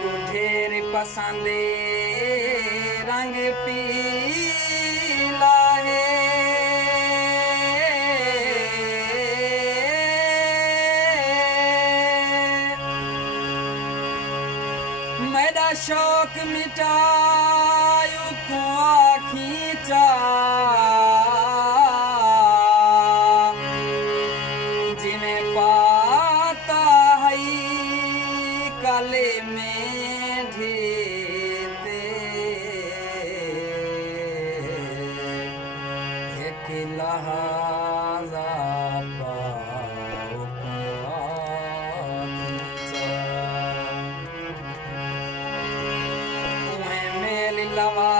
को ढेर पसंद रंग पीला है। मेरा शौक मिटायू को खींचा जिन्हें पाता है काले में ढेते एक लहाजा पाओ को खींचा तुम्हें मेल लवा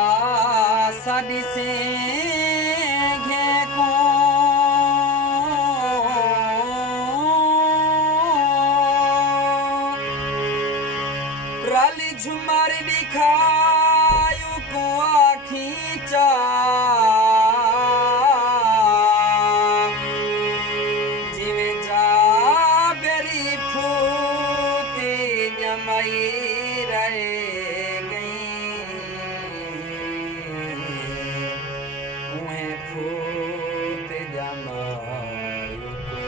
साड़ी से घे को राली झुमारी दिखायू को खींचा जिवे जा बेरी फूटी जमाई रहे फूट जमायू को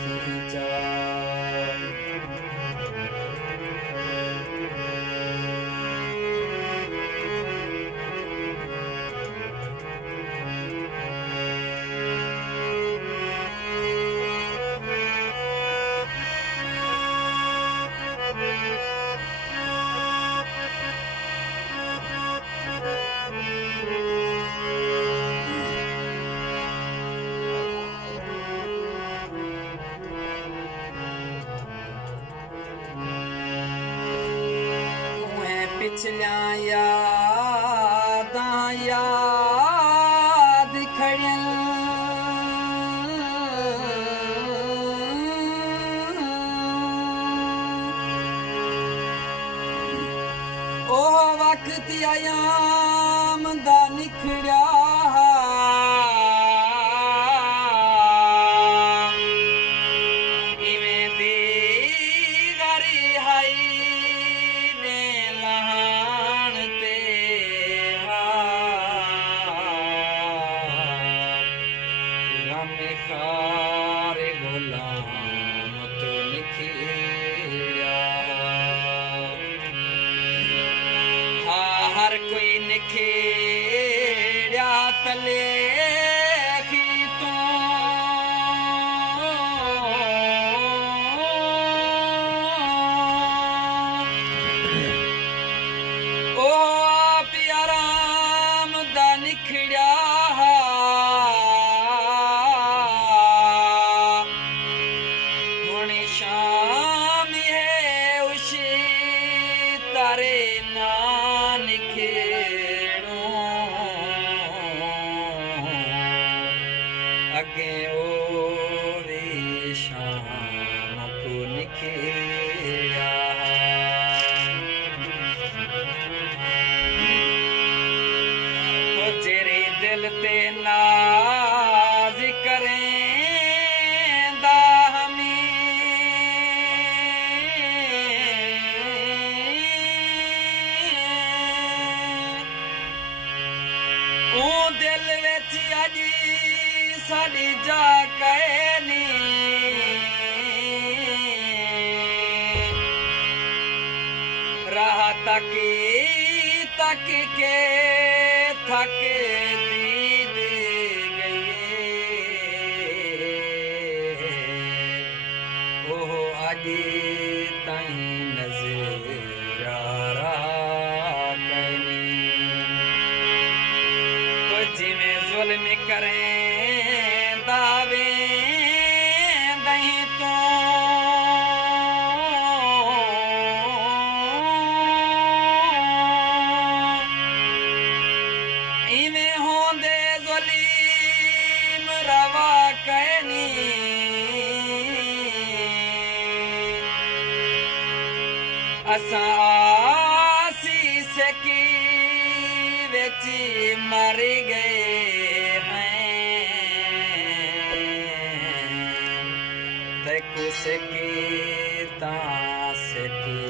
खींचा पिछलिया यादां याद खड़ियन ओ वक्त आयाम दा निखड़िया इवें दी गरी हाई खारे गुलाम तो निखिड़ा हाँ हर कोई निखिड़ा तले की तो ओ प्याराम दा निखिड़ा शाम है उसी तारे नान खेड़ो अगे ओ वे शाम को निखेड़ा ओ तेरे दिल ते नाज करें दिल विच अज साडी जा कहनी राह तक के थक दीद गई ओह अज ताई नजरा जिमें जुल्म करें दावे दही तो इवें होंदे ज़लीम रवा कहनी असां आसीस की बेची मर गए हैं तक सकी ता सकी